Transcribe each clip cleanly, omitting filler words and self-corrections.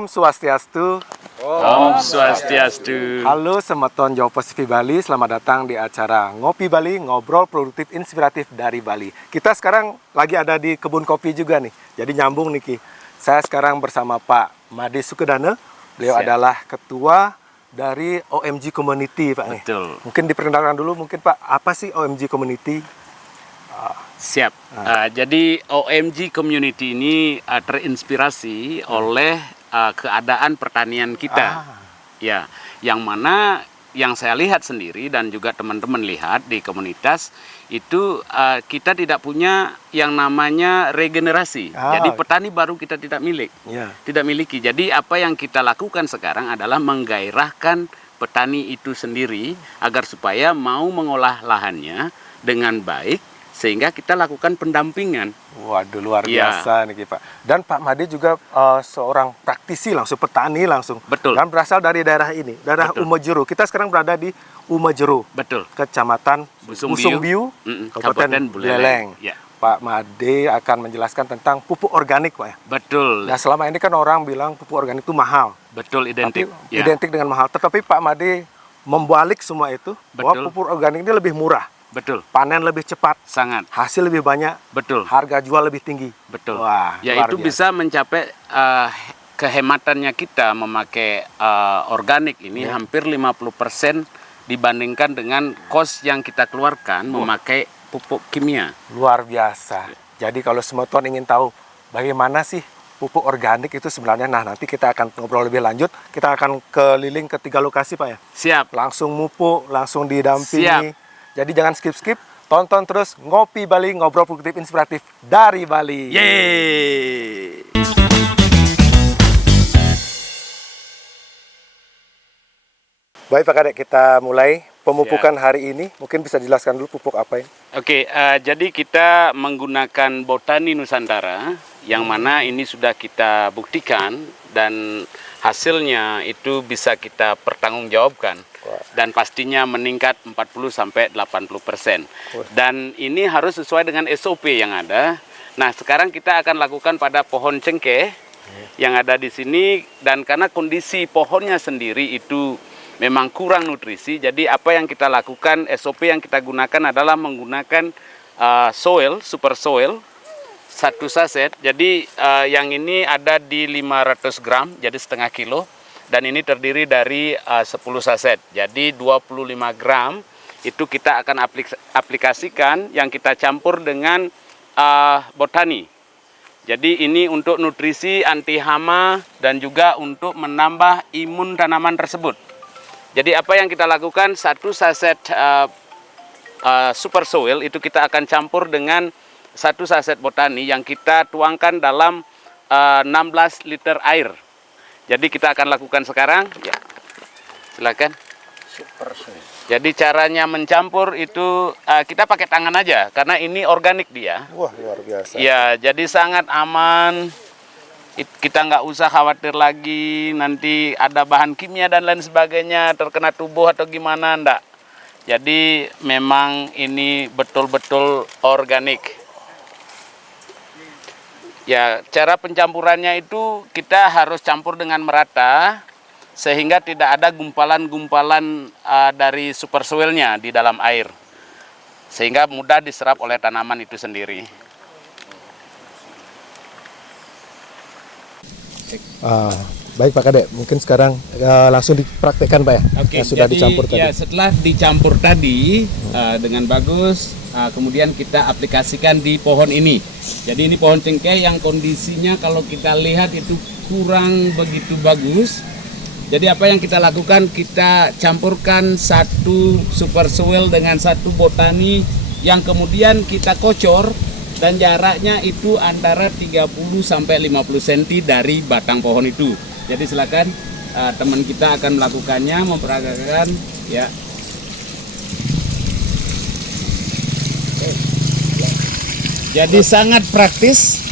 Om Swastiastu. Om Swastiastu. Halo Semeton Jawa Pasifik Bali, selamat datang di acara Ngopi Bali, ngobrol produktif inspiratif dari Bali. Kita sekarang lagi ada di kebun kopi juga nih, jadi nyambung nih Ki. Saya sekarang bersama Pak Made Sukedana, beliau adalah ketua dari OMG Community Pak. Betul. Mungkin diperkenalkan dulu mungkin Pak, apa sih OMG Community? Siap. Jadi OMG Community ini terinspirasi oleh keadaan pertanian kita. Ya, yang mana yang saya lihat sendiri dan juga teman-teman lihat di komunitas itu kita tidak punya yang namanya regenerasi. Jadi petani baru kita tidak miliki. Jadi apa yang kita lakukan sekarang adalah menggairahkan petani itu sendiri agar supaya mau mengolah lahannya dengan baik, sehingga kita lakukan pendampingan. Waduh, luar biasa nih Pak. Dan Pak Made juga seorang praktisi langsung, petani langsung. Betul. Dan berasal dari daerah ini, daerah Umajero. Kita sekarang berada di Umajero. Betul. Kecamatan Busungbiu, Kabupaten Buleleng. Ya. Pak Made akan menjelaskan tentang pupuk organik Pak ya. Betul. Nah selama ini kan orang bilang pupuk organik itu mahal. Betul, identik. Tapi, identik dengan mahal. Tetapi Pak Made membalik semua itu, bahwa pupuk organik ini lebih murah. Betul. Panen lebih cepat. Sangat. Hasil lebih banyak. Betul. Harga jual lebih tinggi. Betul. Wah, ya itu bisa mencapai kehematannya kita memakai organik ini hampir 50% dibandingkan dengan kos yang kita keluarkan memakai pupuk kimia. Luar biasa. Jadi kalau Semeton ingin tahu bagaimana sih pupuk organik itu sebenarnya, nah nanti kita akan ngobrol lebih lanjut. Kita akan keliling ke 3 lokasi Pak ya. Siap. Langsung mupuk, langsung didampingi. Siap. Jadi jangan skip-skip, tonton terus Ngopi Bali, ngobrol produktif inspiratif dari Bali. Yeay! Baik Pak Kadek, kita mulai pemupukan hari ini. Mungkin bisa dijelaskan dulu pupuk apa ini? Oke, jadi kita menggunakan Botani Nusantara, yang mana ini sudah kita buktikan dan hasilnya itu bisa kita pertanggungjawabkan. Dan pastinya meningkat 40-80%. Dan ini harus sesuai dengan SOP yang ada. Nah, sekarang kita akan lakukan pada pohon cengkeh yang ada di sini. Dan karena kondisi pohonnya sendiri itu memang kurang nutrisi, jadi apa yang kita lakukan, SOP yang kita gunakan adalah menggunakan super soil, 1 saset. Jadi yang ini ada di 500 gram, jadi setengah kilo. Dan ini terdiri dari 10 saset, jadi 25 gram itu kita akan aplikasikan yang kita campur dengan Botani. Jadi ini untuk nutrisi, anti hama, dan juga untuk menambah imun tanaman tersebut. Jadi apa yang kita lakukan, 1 saset super soil itu kita akan campur dengan 1 saset Botani yang kita tuangkan dalam 16 liter air. Jadi kita akan lakukan sekarang, ya. Silakan. Super soil. Jadi caranya mencampur itu kita pakai tangan aja, karena ini organik dia. Wah, luar biasa. Ya, jadi sangat aman. Kita nggak usah khawatir lagi nanti ada bahan kimia dan lain sebagainya terkena tubuh atau gimana, enggak. Jadi memang ini betul-betul organik. Ya, cara pencampurannya itu kita harus campur dengan merata sehingga tidak ada gumpalan-gumpalan dari super soilnya di dalam air, sehingga mudah diserap oleh tanaman itu sendiri. Baik Pak Kadek, mungkin sekarang langsung dipraktekkan Pak ya. Oke, yang sudah jadi dicampur tadi. ya setelah dicampur tadi dengan bagus, kemudian kita aplikasikan di pohon ini. Jadi ini pohon cengkeh yang kondisinya kalau kita lihat itu kurang begitu bagus. Jadi apa yang kita lakukan, kita campurkan 1 super soil dengan 1 Botani yang kemudian kita kocor. Dan jaraknya itu antara 30-50 cm dari batang pohon itu. Jadi silakan teman kita akan melakukannya, memperagakan ya. Jadi sangat praktis.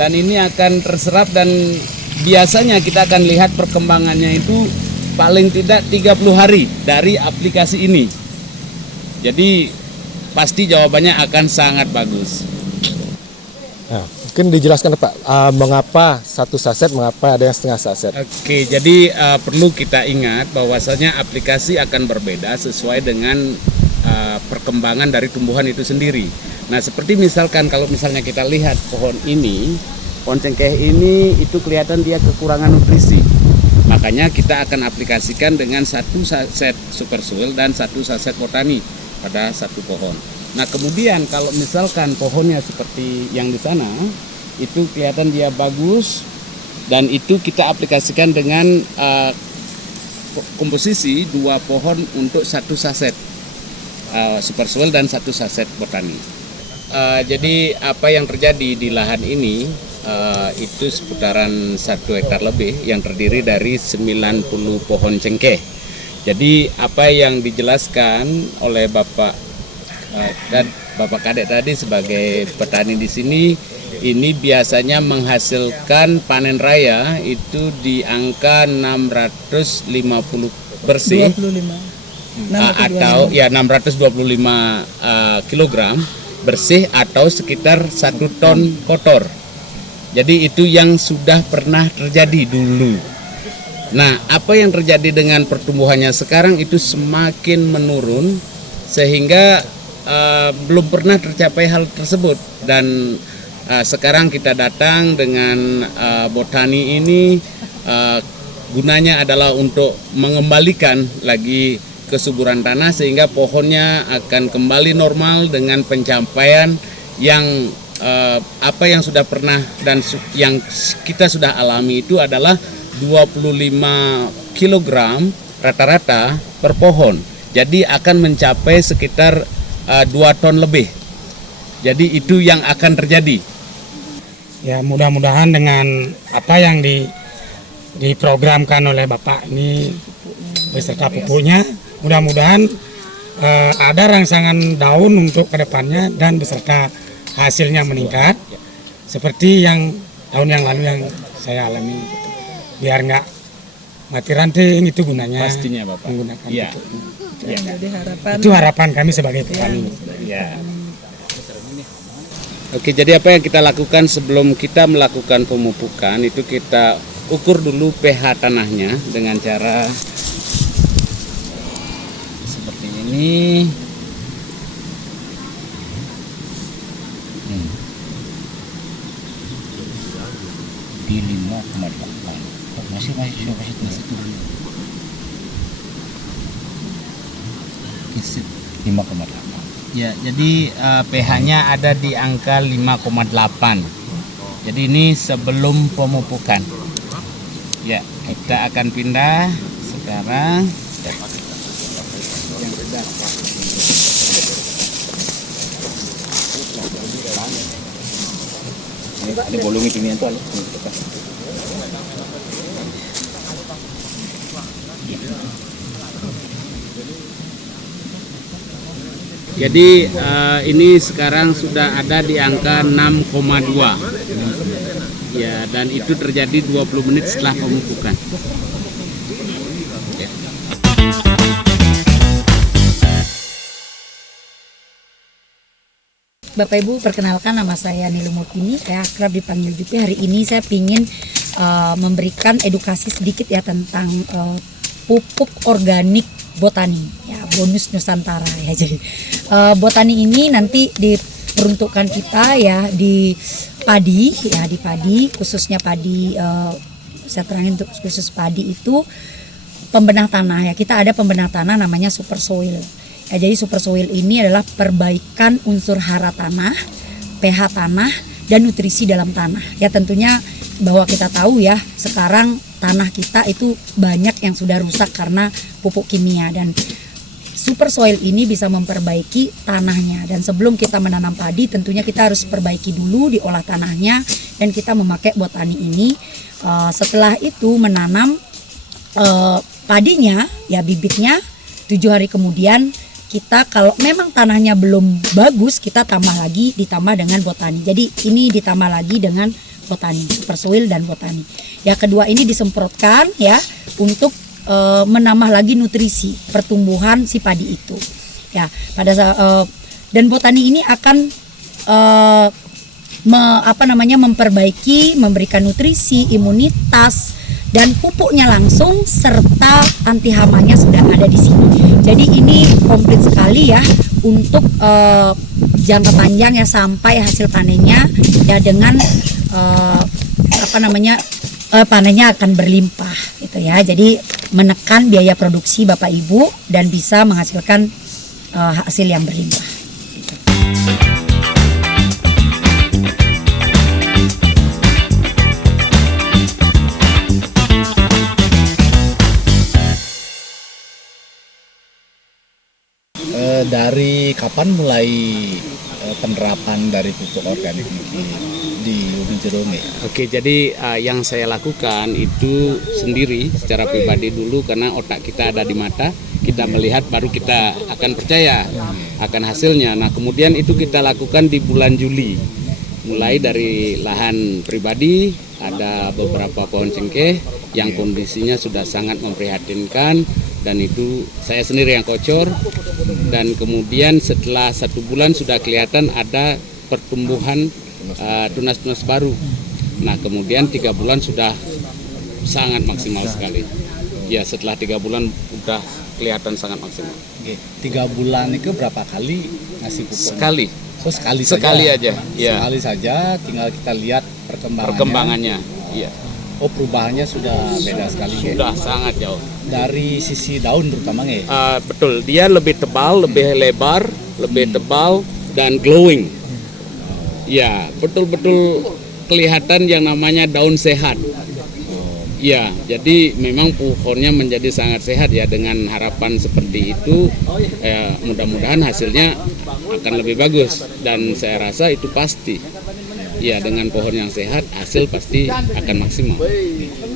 Dan ini akan terserap dan biasanya kita akan lihat perkembangannya itu paling tidak 30 hari dari aplikasi ini. Jadi pasti jawabannya akan sangat bagus. Nah, mungkin Mungkin dijelaskan Pak, mengapa satu saset, mengapa ada yang setengah saset? Oke, jadi perlu kita ingat bahwasanya aplikasi akan berbeda sesuai dengan perkembangan dari tumbuhan itu sendiri. Nah, seperti misalkan kalau misalnya kita lihat pohon ini, pohon cengkeh ini itu kelihatan dia kekurangan nutrisi. Makanya kita akan aplikasikan dengan satu saset super soil dan satu saset botani pada satu pohon. Nah, kemudian kalau misalkan pohonnya seperti yang di sana, itu kelihatan dia bagus dan itu kita aplikasikan dengan komposisi 2 pohon untuk satu saset super soil dan satu saset botani. Jadi apa yang terjadi di lahan ini itu seputaran 1 hektar lebih yang terdiri dari 90 pohon cengkeh. Jadi apa yang dijelaskan oleh Bapak dan Bapak Kadek tadi sebagai petani di sini, ini biasanya menghasilkan panen raya itu di angka 650 bersih 25. atau ya 625 kilogram bersih atau sekitar 1 ton kotor. Jadi itu yang sudah pernah terjadi dulu. Nah, apa yang terjadi dengan pertumbuhannya sekarang itu semakin menurun sehingga belum pernah tercapai hal tersebut. Dan sekarang kita datang dengan botani ini gunanya adalah untuk mengembalikan lagi kesuburan tanah sehingga pohonnya akan kembali normal dengan pencapaian yang apa yang sudah pernah dan yang kita sudah alami itu adalah 25 kg rata-rata per pohon. Jadi akan mencapai sekitar 2 ton lebih. Jadi itu yang akan terjadi. Ya, mudah-mudahan dengan apa yang diprogramkan oleh Bapak ini beserta pupuknya, mudah-mudahan ada rangsangan daun untuk kedepannya dan beserta hasilnya meningkat seperti yang tahun yang lalu yang saya alami, gitu. Biar nggak mati ranting, itu gunanya. Pastinya Bapak menggunakan ya. pupuk. Ya. Itu harapan kami sebagai petani. Ya. Oke, jadi apa yang kita lakukan sebelum kita melakukan pemupukan itu kita ukur dulu pH tanahnya dengan cara seperti ini. Di 5,8. Masih turun. 5,8. Ya, jadi pH-nya ada di angka 5,8. Jadi ini sebelum pemupukan. Ya, kita akan pindah sekarang. Ini bolong itu nih tuh. Jadi ini sekarang sudah ada di angka 6,2. Ya, dan itu terjadi 20 menit setelah pemupukan. Bapak Ibu, perkenalkan nama saya Nilu Murtini, saya akrab dipanggil Jupi. Hari ini saya ingin memberikan edukasi sedikit ya tentang pupuk organik botani, ya bonus Nusantara ya. Jadi botani ini nanti diperuntukkan kita ya di padi, ya di padi, khususnya padi. Saya terangin untuk khusus padi itu pembenah tanah ya. Kita ada pembenah tanah namanya super soil. Ya, jadi super soil ini adalah perbaikan unsur hara tanah, pH tanah, dan nutrisi dalam tanah. Ya tentunya bahwa kita tahu ya sekarang tanah kita itu banyak yang sudah rusak karena pupuk kimia, dan super soil ini bisa memperbaiki tanahnya. Dan sebelum kita menanam padi tentunya kita harus perbaiki dulu, diolah tanahnya, dan kita memakai botani ini. Setelah itu menanam padinya ya, bibitnya 7 hari kemudian. Kita kalau memang tanahnya belum bagus, kita ditambah dengan botani. Jadi ini ditambah lagi dengan botani, super soil dan botani. Ya, kedua ini disemprotkan ya untuk menambah lagi nutrisi pertumbuhan si padi itu. Ya, dan botani ini akan memperbaiki, memberikan nutrisi, imunitas, dan pupuknya langsung serta anti hamanya sudah ada di sini. Jadi ini komplit sekali ya untuk jangka panjang ya sampai hasil panennya ya dengan panennya akan berlimpah gitu ya. Jadi menekan biaya produksi Bapak Ibu dan bisa menghasilkan hasil yang berlimpah. Dari kapan mulai penerapan dari pupuk organik ini di Ubin Jero nih? Oke, jadi yang saya lakukan itu sendiri secara pribadi dulu karena otak kita ada di mata, kita melihat baru kita akan percaya akan hasilnya. Nah, kemudian itu kita lakukan di bulan Juli. Mulai dari lahan pribadi, ada beberapa pohon cengkeh yang kondisinya sudah sangat memprihatinkan dan itu saya sendiri yang kocor, dan kemudian setelah 1 bulan sudah kelihatan ada pertumbuhan tunas-tunas baru. Nah, kemudian 3 bulan sudah sangat maksimal sekali. Ya, setelah 3 bulan sudah kelihatan sangat maksimal. Oke, 3 bulan itu berapa kali ngasih pupuk? Sekali. So, sekali aja. Ya. Sekali saja, tinggal kita lihat Perkembangannya. Iya. Oh, perubahannya sudah beda sekali. Sudah sangat jauh. Dari sisi daun terutama ya. Betul, dia lebih tebal, lebih lebar, lebih tebal dan glowing. Ya, betul-betul kelihatan yang namanya daun sehat. Ya, jadi memang pohonnya menjadi sangat sehat ya. Dengan harapan seperti itu, mudah-mudahan hasilnya akan lebih bagus dan saya rasa itu pasti. Ya, dengan pohon yang sehat hasil pasti akan maksimal.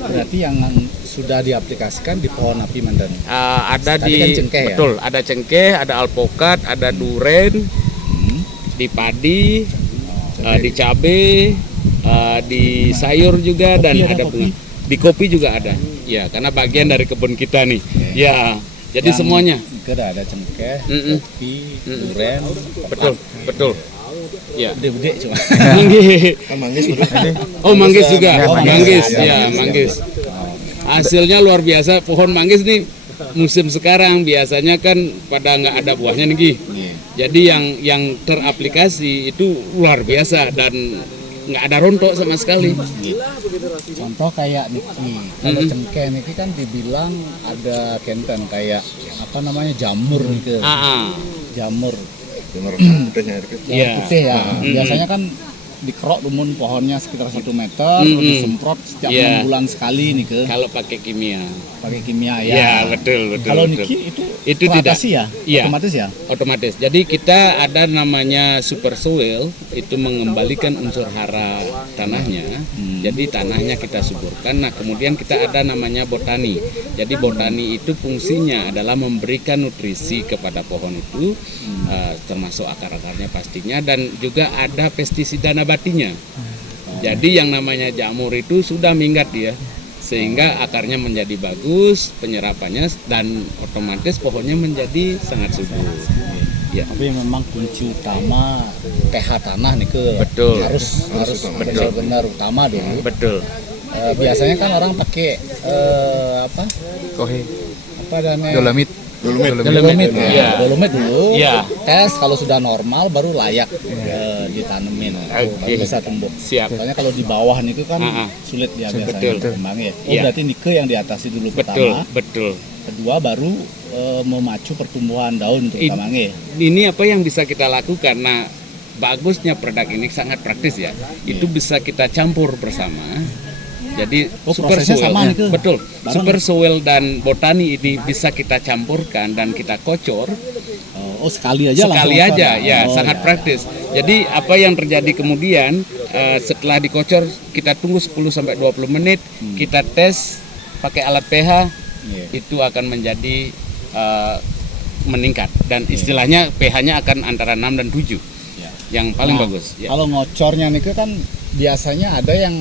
Berarti yang sudah diaplikasikan di pohon api mandan. Ada Tadi di kan cengkeh, ya? betul, ada cengkeh, ada alpokat, ada duren, di padi, di cabe, di sayur juga dan Kopi ada ada bunga. Di kopi juga ada. Ya, karena bagian dari kebun kita nih. Ya, jadi Yang semuanya. Ada cengkeh, kopi, duren. Betul. Ya. Gede-gede cuma. Manggis. Oh, manggis juga. Manggis. Ya, manggis. Hasilnya luar biasa. Pohon manggis nih musim sekarang biasanya kan pada nggak ada buahnya nih. Jadi yang teraplikasi itu luar biasa dan nggak ada rontok sama sekali. Contoh kayak niki, kalau cengkeh niki kan dibilang ada kenten kayak apa namanya jamur nih jamur putih ya. Biasanya kan dikerok rumun pohonnya sekitar 1 meter, terus disemprot setiap 6 bulan sekali nih ke. Kalau pakai kimia. Pakai kimia ya. Ya, betul. Kalau niki itu tidak ya? Iya. Otomatis ya? Otomatis. Jadi kita ada namanya super soil, itu mengembalikan unsur hara tanahnya. Jadi tanahnya kita suburkan. Nah, kemudian kita ada namanya botani. Jadi botani itu fungsinya adalah memberikan nutrisi kepada pohon itu, termasuk akar-akarnya pastinya, dan juga ada pestisida nabatinya. Jadi yang namanya jamur itu sudah minggat dia, sehingga akarnya menjadi bagus, penyerapannya, dan otomatis pohonnya menjadi sangat subur. Ya. Tapi memang kunci utama pH tanah nih ke. Betul. Harus benar-benar utama dulu. Betul. Biasanya kan orang pakai Dolomit. Dolomit. Iya. Dolomit dulu. Iya. Tes kalau sudah normal baru layak ditanemin. Baru bisa tumbuh. Siap. Soalnya kalau di bawah itu kan sulit ya biasanya Betul. berkembangnya. Oh, Iya. berarti nike yang diatasi dulu pertama. Betul. Kedua baru memacu pertumbuhan daun terutamanya. Ini apa yang bisa kita lakukan? Nah, bagusnya produk ini sangat praktis ya. Itu bisa kita campur bersama. Jadi super prosesnya soil, sama nih, Ke? betul. Bareng. Super soil dan botani ini bisa kita campurkan dan kita kocor. Oh, sekali aja Sekali langsung aja, lakukan. ya Oh, sangat ya. praktis. Jadi apa yang terjadi kemudian setelah dikocor kita tunggu 10-20 menit, kita tes pakai alat pH, itu akan menjadi meningkat dan istilahnya pH-nya akan antara 6 dan 7. Yang paling bagus. Ya. Kalau ngocornya nih kan biasanya ada yang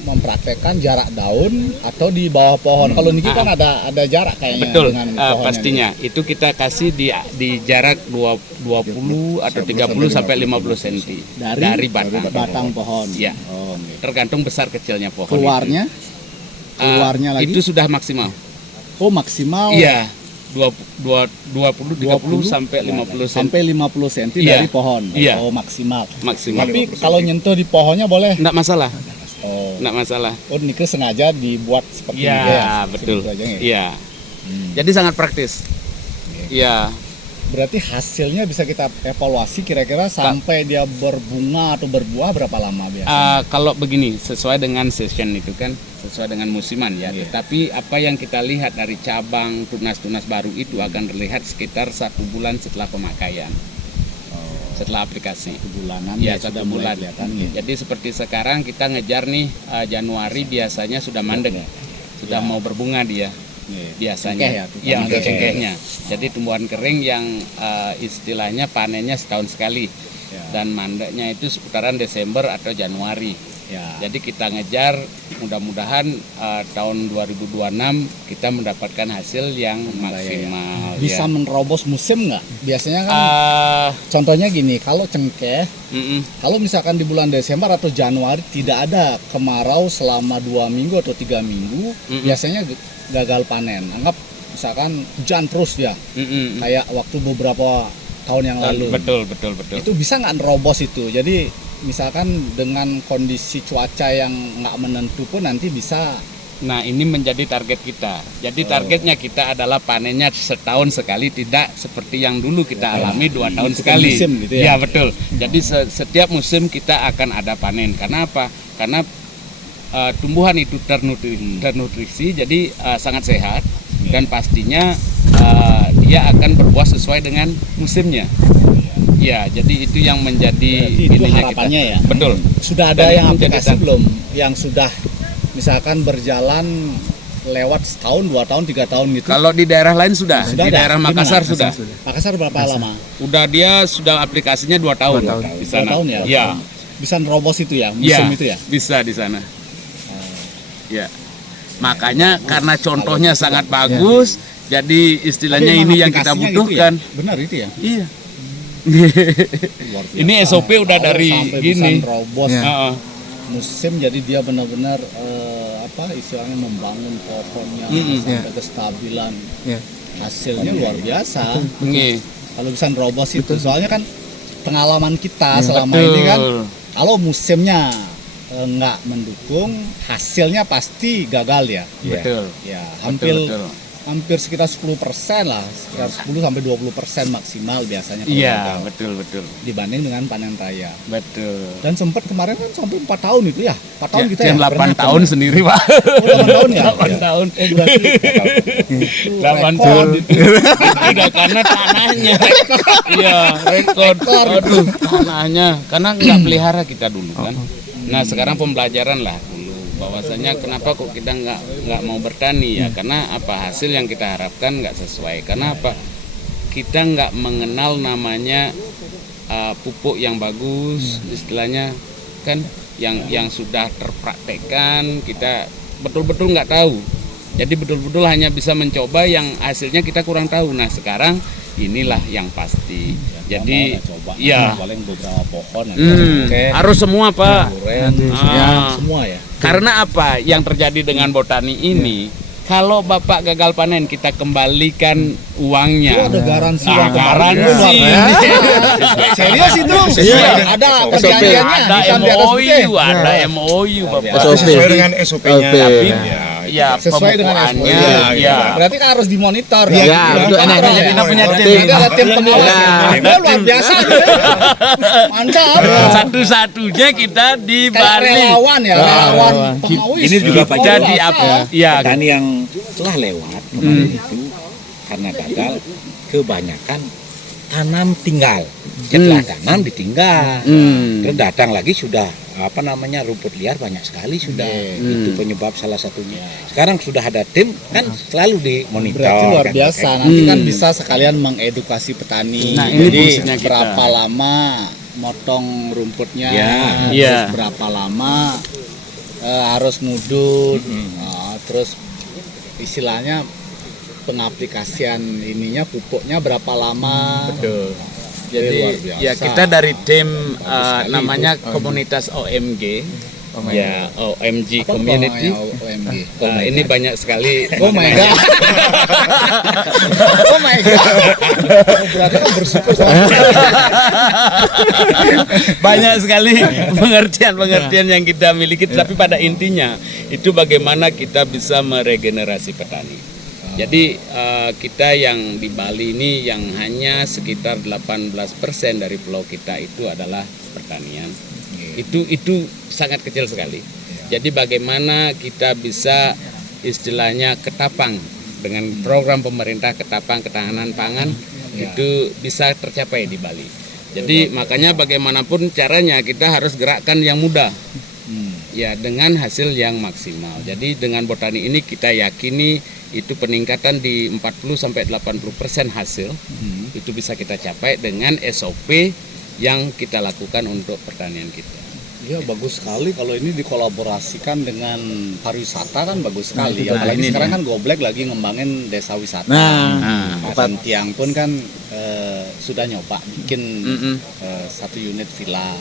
mempraktekkan jarak daun atau di bawah pohon. Kalau Niki kan ada jarak kayaknya Betul, dengan pohonnya. pastinya. Itu kita kasih di jarak 20 atau 30 sampai 50 cm dari batang. Pohon. Ya. Oh, oke. Tergantung besar kecilnya pohon. Keluarnya? itu. Keluarnya lagi? Itu sudah maksimal. Oh, maksimal. Iya. 20 sampai 50 cm. Sampai 50 cm Iya. dari pohon. Iya. Oh, maksimal. Maksimal. Tapi kalau nyentuh di pohonnya boleh? Enggak masalah. Oh. Enggak masalah. Oh, Niki sengaja dibuat seperti Iya, ini ya. betul. Segitu aja, ya? Iya. Jadi sangat praktis. Iya. Berarti hasilnya bisa kita evaluasi kira-kira sampai dia berbunga atau berbuah berapa lama biasanya? Kalau begini, sesuai dengan season itu kan, sesuai dengan musiman ya. Iya. Tetapi apa yang kita lihat dari cabang tunas-tunas baru itu akan terlihat sekitar 1 bulan setelah pemakaian, setelah aplikasi. 1 bulanan Ya, ya, 1 sudah mulai bulan. kelihatan ya. Jadi seperti sekarang kita ngejar nih Januari biasanya sudah mandek, sudah mau berbunga dia. Biasanya Cengkeh ya, untuk cengkehnya. Jadi tumbuhan kering yang istilahnya panennya setahun sekali dan mandeknya itu seputaran Desember atau Januari. Ya. Jadi kita ngejar, mudah-mudahan tahun 2026 kita mendapatkan hasil yang maksimal. Bisa ya. menerobos musim nggak? Biasanya kan Ah, contohnya gini, kalau cengkeh, mm-mm. kalau misalkan di bulan Desember atau Januari tidak ada kemarau selama 2 minggu atau 3 minggu, biasanya gagal panen. Anggap misalkan hujan terus ya, Mm-mm. kayak waktu beberapa tahun yang lalu. Betul. Itu bisa nggak nerobos itu? Jadi misalkan dengan kondisi cuaca yang nggak menentu pun nanti bisa. Nah, ini menjadi target kita. Jadi targetnya kita adalah panennya setahun sekali, tidak seperti yang dulu kita alami 2 tahun Ikutin sekali. musim gitu ya? Ya, betul. Jadi setiap musim kita akan ada panen. Karena apa? Karena tumbuhan itu ternutrisi, jadi sangat sehat dan pastinya dia akan berbuah sesuai dengan musimnya. Ya, jadi itu yang menjadi Berarti itu ininya harapannya kita. ya? Betul. Sudah ada Dan yang itu menjadi aplikasi belum? Yang sudah misalkan berjalan lewat setahun, 2 tahun, 3 tahun gitu? Kalau di daerah lain sudah, Sudah di ada? daerah Di mana? Makassar sudah. Makassar berapa lama? Udah dia sudah aplikasinya 2 tahun, di 2 sana. tahun ya? Ya. Bisa nerobos itu ya, musim Ya, itu ya? bisa di sana. Ya. Makanya karena contohnya sangat bagus, jadi istilahnya Tapi ini emang yang kita aplikasinya butuhkan. Gitu ya? Benar itu ya? Iya. Luar biasa. Ini SOP udah Kalau dari sampai gini. bisa nerobos Heeh. musim, jadi dia benar-benar istilahnya membangun pohonnya sampai kestabilan. Hasilnya luar biasa. Nih. Kalau bisa nerobos itu, soalnya kan pengalaman kita selama ini kan, kalau musimnya nggak mendukung, hasilnya pasti gagal ya. Betul. Ya, hampir Betul. hampir sekitar 10% lah, sekitar 10 sampai 20% maksimal biasanya kalau Iya, gagal, betul. dibanding dengan panen raya. Betul. Dan sempat kemarin kan sampai 4 tahun itu ya. 4 tahun kita yang 8 tahun sendiri, Pak. Oh, 8 tahun ya? 8 tahun. Oh, berarti itu 8 rekor. tahun itu. Tidak karena tanahnya. Iya, rekor. Aduh, tanahnya. Karena nggak pelihara kita dulu kan. Nah, sekarang pembelajaran lah dulu. Bahwasanya kenapa kok kita nggak mau bertani ya? Karena apa, hasil yang kita harapkan nggak sesuai. Karena apa? Kita nggak mengenal namanya pupuk yang bagus, istilahnya kan yang sudah terpraktekkan, kita betul-betul nggak tahu. Jadi betul-betul hanya bisa mencoba yang hasilnya kita kurang tahu. Nah, sekarang inilah yang pasti. Jadi coba ya paling beberapa pohon harus semua, Pak. durian, semua ya. Karena apa yang terjadi dengan botani ini? Kalau Bapak gagal panen, kita kembalikan uangnya. Itu ada garansi Ah, uang kembali. garansi. Serius itu? Ada perjanjiannya. Ada hitam di atas putih. MOU, ada MOU, Bapak. Sesuai dengan SOP-nya. Tapi Ya, sesuai dengan pemupukannya, SOP. ya. Berarti kan harus dimonitor. Iya, Ya, betul. Jadi Kita punya Nanti tim. ada tim pengawas. Ya. Anda luar biasa. Mantap. Satu-satunya kita di Kayak Bali. relawan ya, relawan pengawas. Ini juga Pak Kita di apa? Ya, petani yang telah lewat kemarin itu karena gagal kebanyakan tanam tinggal. Setelah tanam ditinggal. Terus datang lagi sudah rumput liar banyak sekali sudah. Itu penyebab salah satunya. Sekarang sudah ada tim kan selalu dimonitor. Berarti luar kan. biasa. Nanti kan bisa sekalian mengedukasi petani. Nah, ini Jadi fungsinya kita. berapa lama motong rumputnya, Ya. terus Iya. berapa lama harus nudut, terus istilahnya pengaplikasian ininya pupuknya berapa lama. Betul. Luar Jadi biasa. ya kita dari tim sekali namanya itu. komunitas OMG, ya OMG Apa Community. namanya OMG? Ini banyak sekali. Oh my god. Oh my god. Berarti kan bersyukur sama Banyak sekali pengertian-pengertian yang kita miliki, tapi pada intinya itu bagaimana kita bisa meregenerasi petani. Jadi kita yang di Bali ini yang hanya sekitar 18% dari pulau kita itu adalah pertanian. Itu sangat kecil sekali. Jadi bagaimana kita bisa istilahnya ketapang dengan program pemerintah ketapang ketahanan pangan itu bisa tercapai di Bali. Jadi makanya bagaimanapun caranya kita harus gerakkan yang muda. Ya dengan hasil yang maksimal. Jadi dengan botani ini kita yakini itu peningkatan di 40-80% hasil itu bisa kita capai dengan SOP yang kita lakukan untuk pertanian kita. Iya bagus sekali kalau ini dikolaborasikan dengan pariwisata kan bagus sekali. Nah, Apalagi ini sekarang dia. kan Goblek lagi ngembangin desa wisata. Nah, Dan Tiang pun kan sudah nyoba bikin satu unit villa.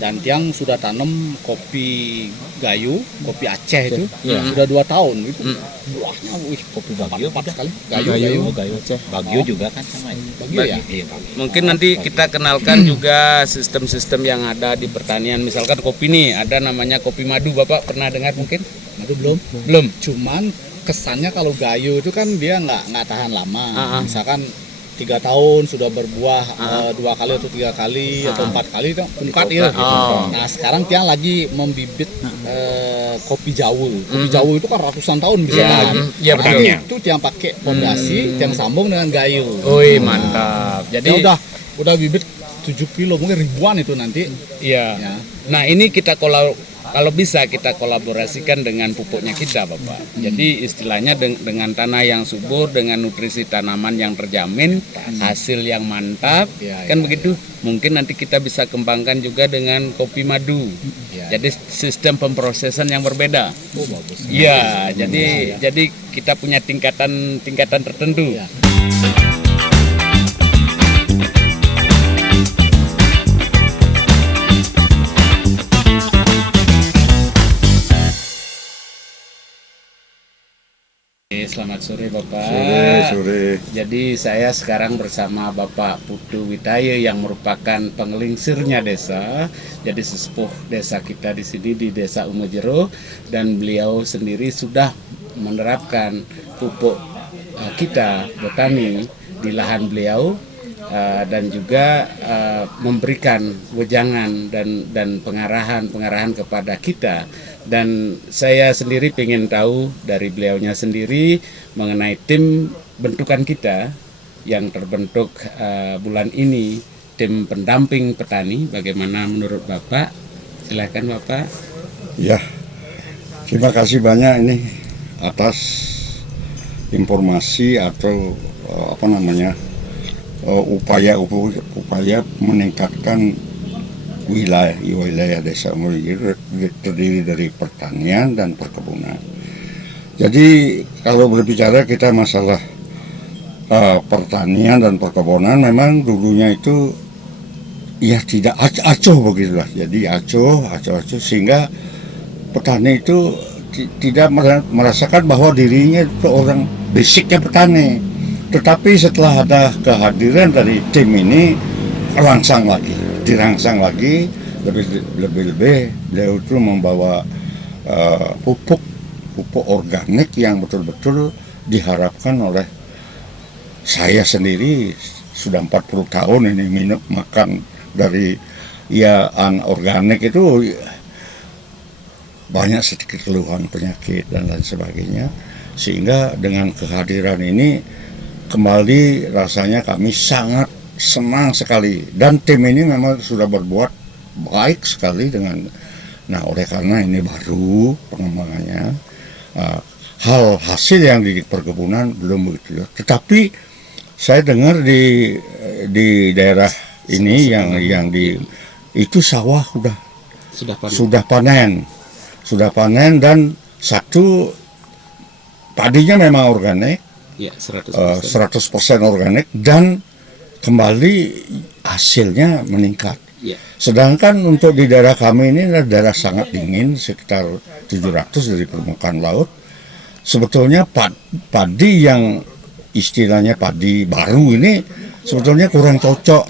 Dan Tiang sudah tanam kopi gayo, kopi Aceh itu sudah 2 tahun. Itu buahnya, kopi Bagio sekali. Gayo. Bagio juga kan sama ini. Bagio ya. Iya, Bagio. Mungkin nanti kita kenalkan juga sistem-sistem yang ada di pertanian. Misalkan kopi nih, ada namanya kopi madu. Bapak pernah dengar mungkin? Itu belum. Belum. Cuman kesannya kalau gayo itu kan dia nggak tahan lama. Ah. Misalkan 3 tahun sudah berbuah 2 kali atau 3 kali atau 4 kali itu pungkat ya. Oh. Nah sekarang Tiang lagi membibit kopi Jawu. Kopi Jawu itu kan ratusan tahun bisa tahan. Iya, betul. Makanya itu Tiang pakai pondasi, Tiang sambung dengan gayo. Wih, mantap. Jadi Jadi udah bibit 7 kilo mungkin ribuan itu nanti. iya. Ya. Nah, ini kita kalau bisa kita kolaborasikan dengan pupuknya kita, Bapak. Jadi istilahnya dengan tanah yang subur, dengan nutrisi tanaman yang terjamin, hasil yang mantap, Ya, kan begitu. Mungkin nanti kita bisa kembangkan juga dengan kopi madu. Ya. Jadi sistem pemprosesan yang berbeda. Oh bagus. Iya, jadi kita punya tingkatan tertentu. Ya. Selamat sore Bapak. Sore. Jadi saya sekarang bersama Bapak Putu Witaya yang merupakan pengelingsirnya desa. Jadi sesepuh desa kita di sini di Desa Umojero, dan beliau sendiri sudah menerapkan pupuk kita botani di lahan beliau, dan juga memberikan wejangan dan pengarahan kepada kita. Dan saya sendiri ingin tahu dari beliaunya sendiri mengenai tim bentukan kita yang terbentuk bulan ini, tim pendamping petani. Bagaimana menurut Bapak? Silakan Bapak. Ya, terima kasih banyak ini atas informasi atau upaya meningkatkan wilayah Desa Umojero terdiri dari pertanian dan perkebunan. Jadi kalau berbicara kita masalah pertanian dan perkebunan, memang dulunya itu ya tidak acuh begitulah. Jadi acuh sehingga petani itu tidak merasakan bahwa dirinya itu orang basicnya petani. Tetapi setelah ada kehadiran dari tim ini, dirangsang lagi lebih beliau itu membawa pupuk organik yang betul-betul diharapkan oleh saya sendiri. Sudah 40 tahun ini makan dari organik itu, banyak sedikit keluhan penyakit dan lain sebagainya, sehingga dengan kehadiran ini kembali rasanya kami sangat senang sekali, dan tim ini memang sudah berbuat baik sekali oleh karena ini baru pengembangannya, hasil yang di perkebunan belum begitu, tetapi saya dengar di daerah ini yang di itu sawah sudah panen sudah panen, dan satu padinya memang organik, Ya, 100%. 100% organik, dan kembali hasilnya meningkat. Ya. Sedangkan untuk di daerah kami ini adalah daerah sangat dingin, sekitar 700 dari permukaan laut. Sebetulnya padi yang istilahnya padi baru ini sebetulnya kurang cocok.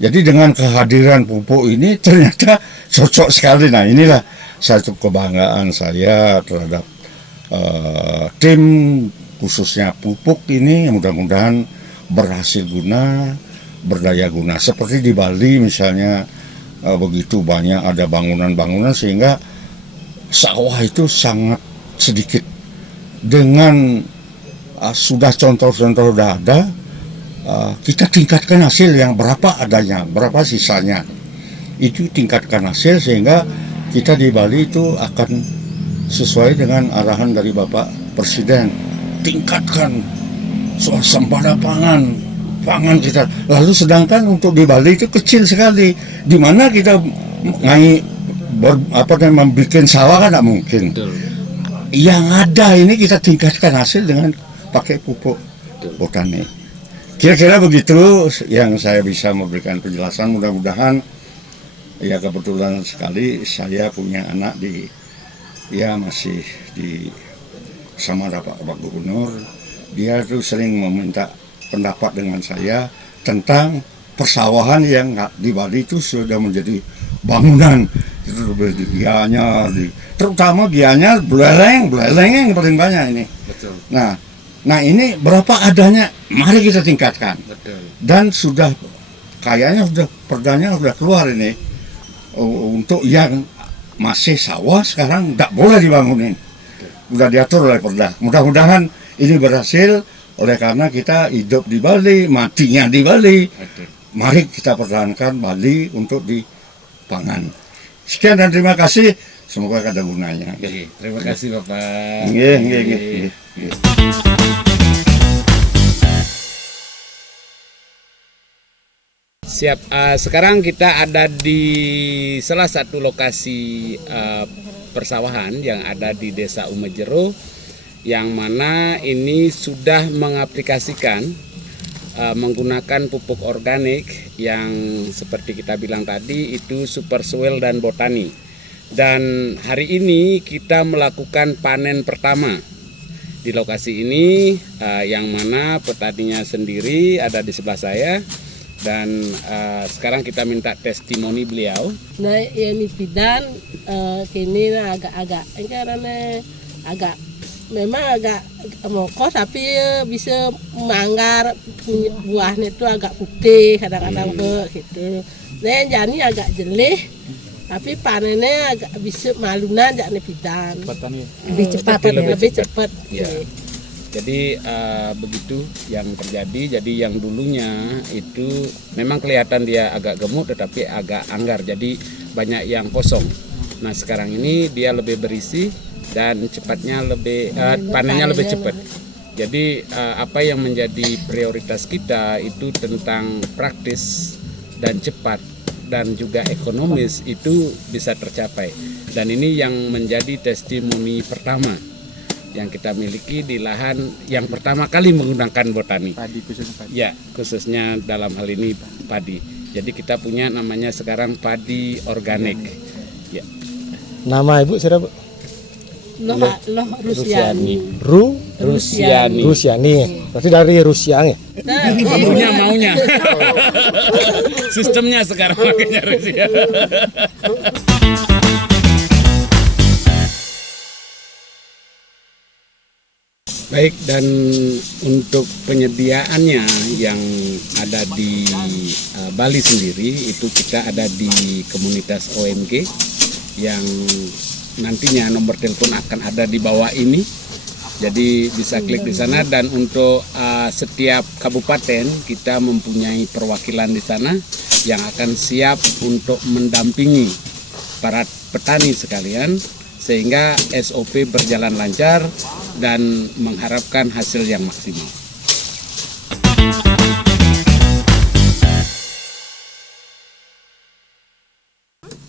Jadi dengan kehadiran pupuk ini ternyata cocok sekali. Nah, inilah satu kebanggaan saya terhadap tim, khususnya pupuk ini, mudah-mudahan berhasil guna, berdaya guna. Seperti di Bali misalnya, begitu banyak ada bangunan-bangunan sehingga sawah itu sangat sedikit. Dengan sudah contoh-contoh sudah ada, kita tingkatkan hasil yang berapa adanya, berapa sisanya. Itu tingkatkan hasil sehingga kita di Bali itu akan sesuai dengan arahan dari Bapak Presiden. Tingkatkan swasembada pangan kita. Lalu sedangkan untuk di Bali itu kecil sekali. Di mana kita membuat sawah kan tidak mungkin. Betul. Yang ada ini kita tingkatkan hasil dengan pakai pupuk botani. Kira-kira begitu yang saya bisa memberikan penjelasan. Mudah-mudahan, ya kebetulan sekali saya punya anak masih di sama Pak Gubernur. Dia tuh sering meminta pendapat dengan saya tentang persawahan yang di Bali itu sudah menjadi bangunan. Itu di Gianyar, terutama Gianyar, Buleleng yang paling banyak ini. Betul. Nah ini berapa adanya, mari kita tingkatkan. Betul. Dan sudah kayaknya perdanya sudah keluar ini untuk yang masih sawah sekarang tidak boleh dibangunin. Sudah diatur oleh perda. Mudah-mudahan ini berhasil, oleh karena kita hidup di Bali, matinya di Bali. Mari kita pertahankan Bali untuk dipangan. Sekian dan terima kasih. Semoga ada gunanya. Terima kasih Bapak. Nggih. Siap. Sekarang kita ada di salah satu lokasi persawahan yang ada di Desa Umejero, yang mana ini sudah mengaplikasikan menggunakan pupuk organik yang seperti kita bilang tadi itu super soil dan botani. Dan hari ini kita melakukan panen pertama di lokasi ini, yang mana petaninya sendiri ada di sebelah saya. Dan sekarang kita minta testimoni beliau. Nah, ini bidan kini agak karena memang agak mokok, tapi bisa manggar, buahnya itu agak putih kadang-kadang gitu. Nah, jadi agak jeleh, tapi panennya agak bisa malunan jadi bidan. Lebih cepat. Ya. Jadi begitu yang terjadi. Jadi yang dulunya itu memang kelihatan dia agak gemuk tetapi agak anggar, jadi banyak yang kosong. Nah sekarang ini dia lebih berisi dan cepatnya lebih panennya lebih cepat. Jadi apa yang menjadi prioritas kita itu tentang praktis dan cepat dan juga ekonomis itu bisa tercapai. Dan ini yang menjadi testimoni pertama yang kita miliki di lahan yang pertama kali menggunakan botani. Padi, khususnya padi. Ya, khususnya dalam hal ini padi. Jadi kita punya namanya sekarang padi organik. Ya. Nama Ibu siapa, Bu? Loh Rusiani. Rusiani. Berarti dari Rusia ya? Maunya. Sistemnya sekarang makanya Rusia. Baik, dan untuk penyediaannya yang ada di Bali sendiri itu kita ada di komunitas OMG yang nantinya nomor telepon akan ada di bawah ini. Jadi bisa klik di sana, dan untuk setiap kabupaten kita mempunyai perwakilan di sana yang akan siap untuk mendampingi para petani sekalian sehingga SOP berjalan lancar dan mengharapkan hasil yang maksimal.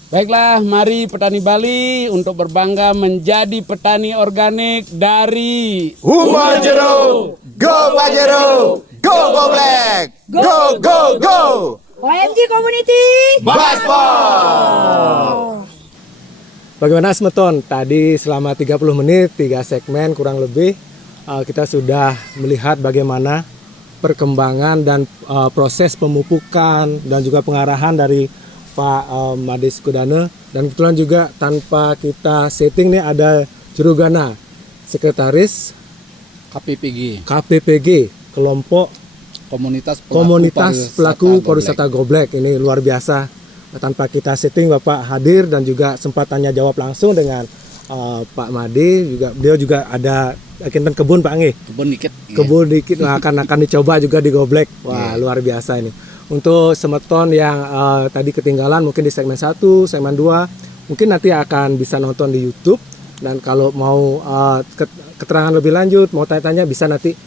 Baiklah, mari petani Bali untuk berbangga menjadi petani organik dari Umajero, go Pajero, go Black, go go go. OMG Community. Bagaimana Semeton? Tadi selama 30 menit, 3 segmen kurang lebih, kita sudah melihat bagaimana perkembangan dan proses pemupukan dan juga pengarahan dari Pak Made Sukudana. Dan kebetulan juga tanpa kita setting nih ada Jurugana, Sekretaris KPPG, kelompok Komunitas pelaku pariwisata Goblek. Ini luar biasa. Tanpa kita setting Bapak hadir dan juga sempat tanya jawab langsung dengan Pak Made. Beliau juga ada kebun Pak Nge. Kebun dikit akan dicoba juga di Goblek. Wah, luar biasa ini. Untuk Semeton yang tadi ketinggalan mungkin di segmen 1, segmen 2, mungkin nanti akan bisa nonton di YouTube. Dan kalau mau keterangan lebih lanjut, mau tanya-tanya bisa nanti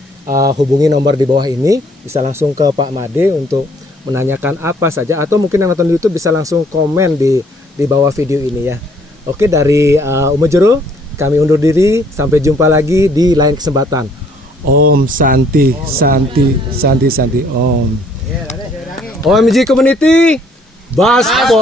hubungi nomor di bawah ini, bisa langsung ke Pak Made untuk menanyakan apa saja, atau mungkin yang nonton di YouTube bisa langsung komen di bawah video ini ya. Oke, dari Umajero kami undur diri, sampai jumpa lagi di lain kesempatan. Om Santi Om. OMG Community Baspol.